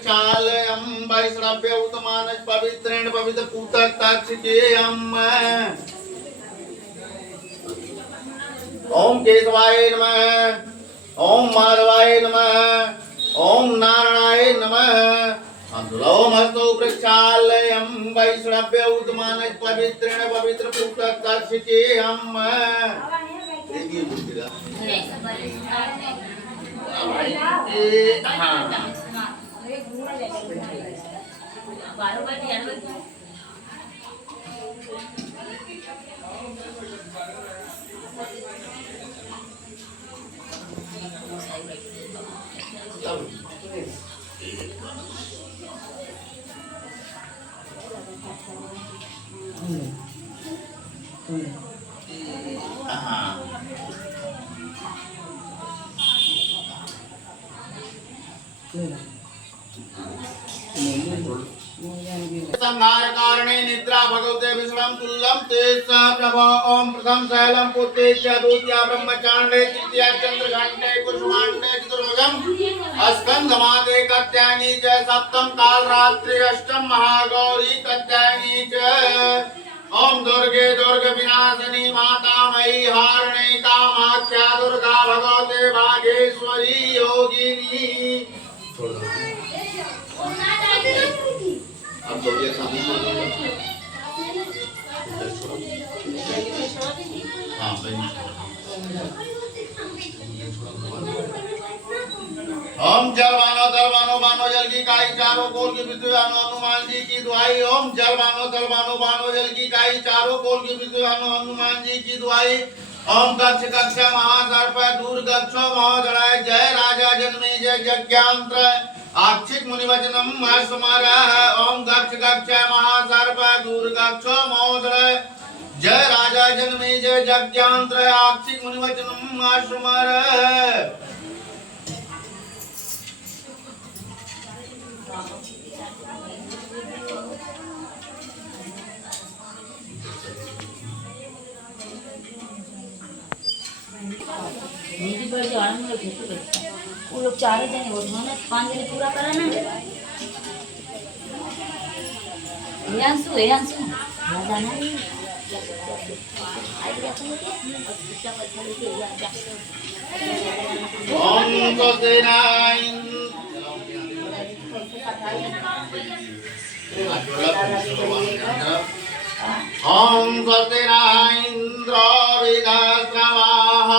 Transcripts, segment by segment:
प्रक्षालयं वैष्णव्य उत्तमानस पवित्रेण पवित्र पूतक ताक्षिकेयम् ओम केशवाय नमः ओम माधवाय नमः ओम नारायणाय नमः अग्लोमस्तु प्रक्षालयं वैष्णव्य उत्तमानस पवित्रेण पवित्र पूतक ताक्षिकेयम् देखिए बुद्धिदा संहार कारणे निद्रा भगवते विश्वम तुल्लम तेजसा प्रभो ओम प्रथम शैलम पुत्ते च द्वितीया ब्रह्मचांडे तृतीया चंद्रघंटे कुसुमांडे चतुर्भुजम स्कंदमाते कत्यायनी च सप्तम काल रात्रि अष्टम महागौरी कत्यायनी च ओम दुर्गे दुर्ग विनाशिनी माता मयि हारिणी कामाख्या दुर्गा भगवते भागेश्वरी योगिनी अब बोलिए सामने हाँ ओम जल मानो दल मानो बानो जल की काई चारों कोल की पृथ्वी बानो हनुमान जी की दुआई ओम जल मानो दल मानो बानो जल की काई चारों कोल की पृथ्वी बानो हनुमान जी की दुआई ओम कक्ष कक्ष महासर्प दूर गच्छो महोदय जय राजा जन्मे जय यज्ञांत्र आक्षिक मुनिवचनम स्मरः ओम गच्छ गच्छ महासर्प दूर गच्छो महोदय जय राजा जन्मे जय यज्ञांत्र आक्षिक मुनिवचनम स्मरः मेरी बड़ी आनंद में घेतु बैठा वो लोग चार जने वो उन्होंने 5 जने पूरा करा ना यांसु यादा नहीं ओम गोदेनाय ओम गोदेनाय इंद्र विदास्रवाः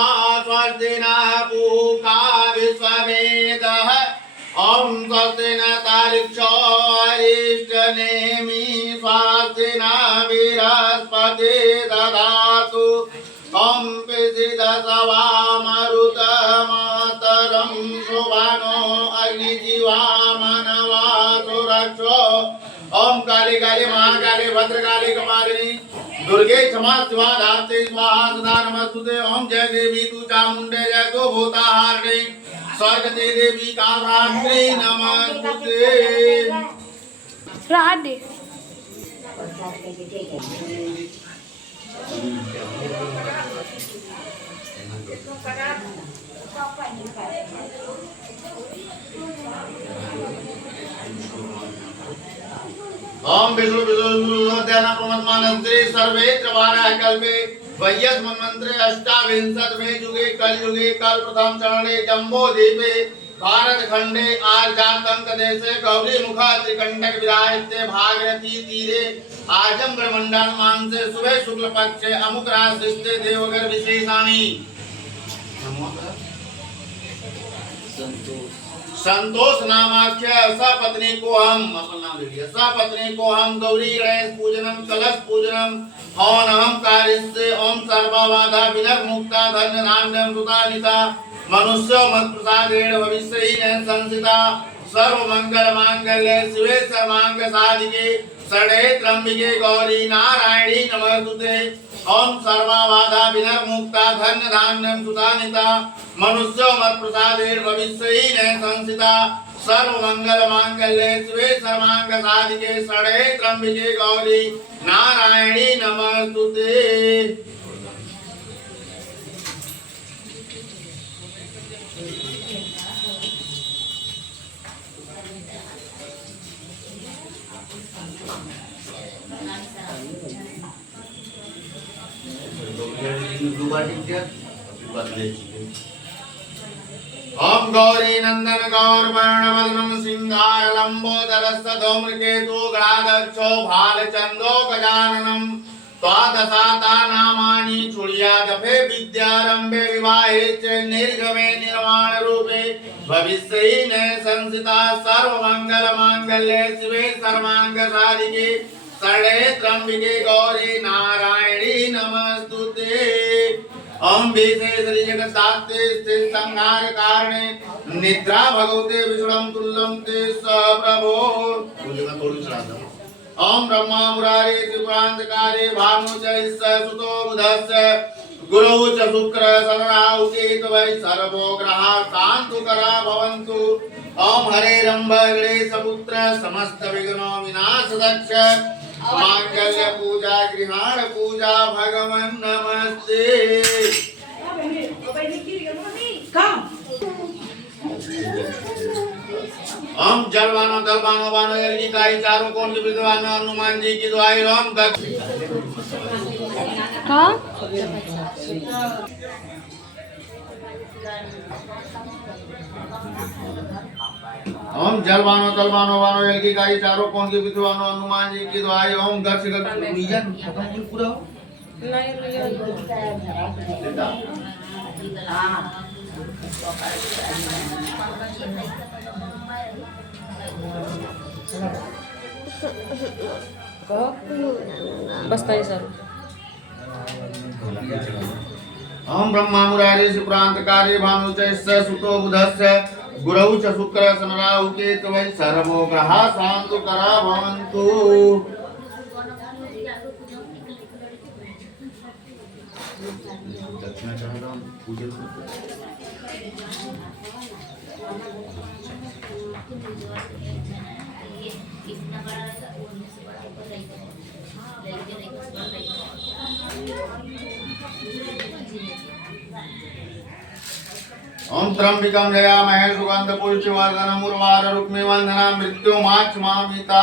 स्वस्तिना पूका विश्ववेदः ओम स्वस्तिना तारिक्षो अरिष्टनेमि स्वस्तिना बृहस्पति ददातु ओम पिसिदसवा मरुतमातरं शुभानो अग्निजीवा मानवा सुरक्षो ओम काली काली महाकाली भद्रकाली कपालिनी दुर्गे क्षमा शिवा धात्रे स्वाहा सदा नमस्तुते ओम जय देवी तू चामुंडे जय तो भूताहारिणी स्वर्ग दे देवी कालरात्रि नमस्तुते राधे ओम विष्णु ध्यान प्रमथमानस्त्रे सर्वेत्र वाराह कल्पे वयस मन्वंतरे अष्टाविंशत में युगे कल प्रथम चरणे जम्बो द्वीपे भारत खंडे आर्यातंक देशे गौरी मुखा त्रिकंटक विराजते भागीरथी तीरे आजमगढ़ मंडल मानसे सुबह शुक्ल पक्षे अमुक राशिस्ते देवगर विशेषाणि संतोष नामाख्य सपत्नी को हम अपन नाम लिखिए सपत्नी को हम गौरी गणेश पूजनम कलश पूजनम हवनम कार्यस्य ओम सर्वबाधा विनर्मुक्ता धन्य धान्यम सुतानिता मनुष्य मत प्रसादेन भविष्येन संसिता सर्व मंगल मांगल्ये शिवे सर्वांग साधिके षडे त्र्यंबिके गौरी नारायणी नमोस्तुते ओम सर्वबाधा विनर्मुक्ता धन्य धान्यम सुतानिता मनुष्य मत प्रसादेन भविष्येन संसिता सर्व मंगल मांगल्ये शिवे सर्वांग साधिके षडे त्र्यंबिके गौरी नारायणी नमोस्तुते ओम गौरी नंदन गौर वर्णवदनम सिंहार लंबोदरस्य धूम्रकेतु गणाध्यक्षो भालचंद्रो गजाननम द्वादशाता नामानि चूड़ियादफे विद्यारंभे विवाहे च निर्गमे निर्वाण रूपे भविष्येन संसिता सर्वमंगल मांगल्ये शिवे सर्वांग साधिके शरणे त्र्यंबिके गौरी नारायणी नमस्तुते। ओम विशेष जगत्ताते स्थित संहार कारणे निद्रा भगवते विष्णुम तुल्यम ते स प्रभो। ओम ब्रह्मा मुरारे त्रिपुरांतकारे भानु च सुतो बुधस्य गुरौ च शुक्र शरणाउ केतवै सर्वो ग्रहा शान्तुकरा भवन्तु। ओम हरे रंभ गणेश पुत्र समस्त विघ्नो विनाशदक्ष मांगल्य पूजा गृहाण पूजा भगवन नमस्ते। हम जलवानो दलवानो वानो एलगी काई चारों कोण के विद्वान हनुमान जी की दुआई ओम दक्ष ओम जलवानो तलवानो वानो एलगी काई चारों कोण के विद्वानो हनुमान जी की दुआई ओम दक्ष गक्ष रीजन खत्म नहीं पूरा हो नहीं बसताई सर ओम ब्रह्मा मुरारे शिप्रांतकारे भानु च सुतो बुधस्य गुरौ च शुक्र शनराहु केतवै सर्वो ग्रहा शान्तुकरा भवन्तु। दक्षिणा चढ़ा पूजन ओम त्र्यंबिकं जयामहे सुगंध पुष्टिवर्धनम् उर्वार रुक्मिवन्धना मृत्युमाक्षमामिता।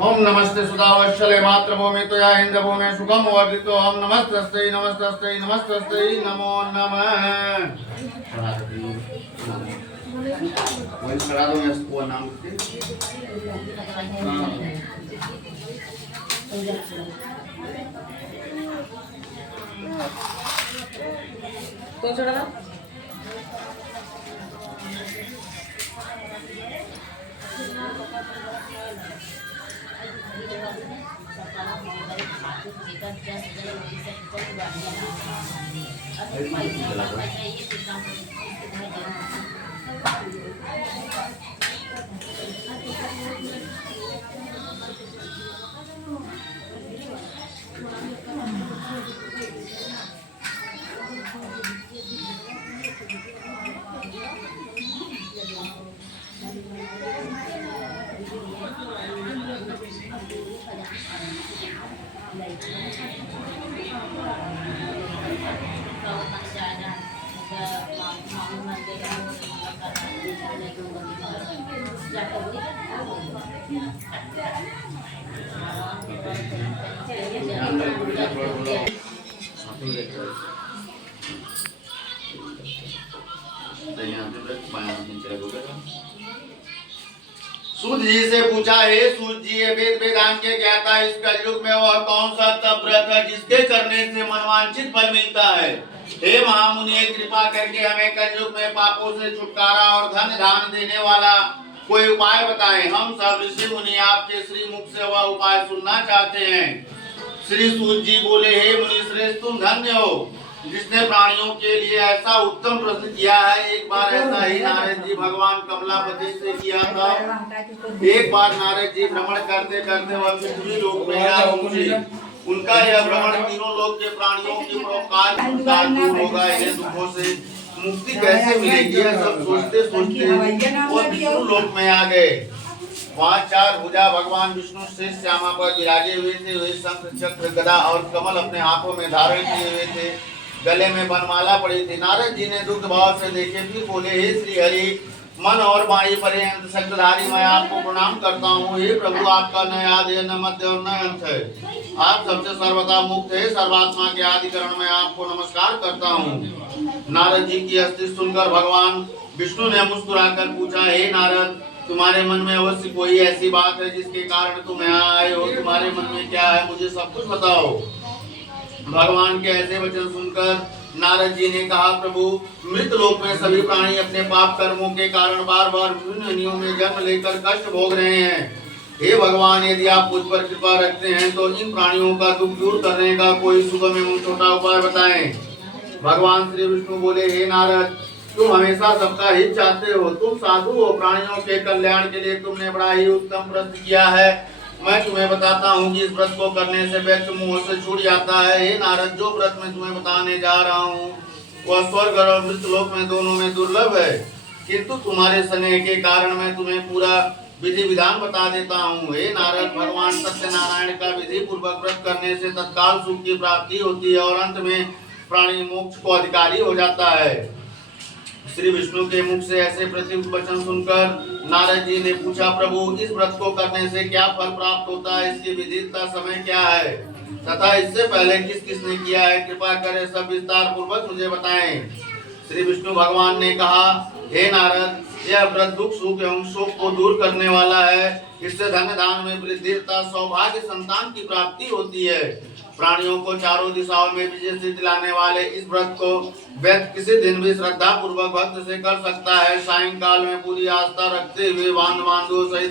ओम नमस्ते सुधावत्सले मातृभूमि त्वया इंद्रभूमि सुखम वर्धितो। ओम नमस्तस्यै नमस्तस्यै नमस्तस्यै नमो नमः। वही करा दो इसको नाम से तो छोड़ा ना सूत जी से पूछा, हे सूत जी, वेद वेदांत के ज्ञाता, इस कलयुग में वह कौन सा तप व्रत है जिसके करने से मनवांछित फल मिलता है? हे महामुनि, कृपा करके हमें कलयुग में पापों से छुटकारा और धन धान देने वाला कोई उपाय बताएं। हम सब ऋषि मुनि आपके श्री मुख से वह उपाय सुनना चाहते हैं। श्री सूत जी बोले, हे मुनि श्रेष्ठ, तुम धन्य हो जिसने प्राणियों के लिए ऐसा उत्तम प्रश्न किया है। एक बार ऐसा ही नारद जी भगवान कमलापति से किया था। एक बार नारद जी भ्रमण करते करते वह पृथ्वी लोक में आ पहुंचे। उनका यह भ्रमण तीनों लोक के प्राणियों के दूर होगा इन्हें दुखों से मुक्ति कैसे मिलेगी, यह सब सोचते सोचते वो विष्णु लोक में आ गए। वहाँ 4 भुजा भगवान विष्णु शेष श्यामा पर विराजे हुए थे। वे शंख चक्र गदा और कमल अपने हाथों में धारण किए हुए थे। गले में बनमाला पड़ी थी। नारद जी ने दुग्ध भाव से देखे, फिर बोले, हे श्री हरि, मन और वाणी पर्यंत शक्तिधारी, मैं आपको प्रणाम करता हूँ। हे प्रभु, आपका न आदि है, न मध्य और न अंत है। आप सबसे सर्वथा मुक्त है। सर्वात्मा के आदिकरण में आपको नमस्कार करता हूँ। नारद जी की स्तुति सुनकर भगवान विष्णु ने मुस्कुराकर पूछा, हे नारद, तुम्हारे मन में अवश्य कोई ऐसी बात है जिसके कारण तुम यहाँ आए हो। तुम्हारे मन में क्या है, मुझे सब कुछ बताओ। भगवान के ऐसे वचन सुनकर नारद जी ने कहा, प्रभु, मृत लोक में सभी प्राणी अपने पाप कर्मों के कारण बार बार विभिन्न योनियों में जन्म लेकर कष्ट भोग रहे हैं। हे भगवान, यदि आप मुझ पर कृपा रखते हैं तो इन प्राणियों का दुख दूर करने का कोई सुगम एवं छोटा उपाय बताएं। भगवान श्री विष्णु बोले, हे नारद, तुम हमेशा सबका हित चाहते हो। तुम साधु हो। प्राणियों के कल्याण के लिए तुमने बड़ा ही उत्तम व्रत किया है। मैं तुम्हें बताता हूँ कि इस व्रत को करने से व्यक्ति मुंह से छूट जाता है। हे नारद, जो व्रत मैं तुम्हें बताने जा रहा हूँ वह स्वर्ग और मृतलोक में दोनों में दुर्लभ है, किंतु तुम्हारे स्नेह के कारण मैं तुम्हें पूरा विधि विधान बता देता हूँ। हे नारद, भगवान सत्यनारायण का विधि पूर्वक व्रत करने से तत्काल सुख की प्राप्ति होती है और अंत में प्राणी मोक्ष को अधिकारी हो जाता है। श्री विष्णु के मुख से ऐसे प्रत्युक्त वचन सुनकर नारद जी ने पूछा, प्रभु, इस व्रत को करने से क्या फल प्राप्त होता है, इसकी विधि तथा समय क्या है, तथा इससे पहले किस किसने किया है, कृपा करे सब विस्तार पूर्वक मुझे बताएं। श्री विष्णु भगवान ने कहा, हे नारद, यह व्रत दुख सुख एवं शोक को दूर करने वाला है। इससे धन धान में वृद्धि तथा सौभाग्य संतान की प्राप्ति होती है। प्राणियों को चारों दिशाओं में विजय से दिलाने वाले इस व्रत को व्यक्ति किसी दिन भी श्रद्धा पूर्वक भक्त से कर सकता है। सायंकाल में पूरी आस्था रखते हुए बांधवों सहित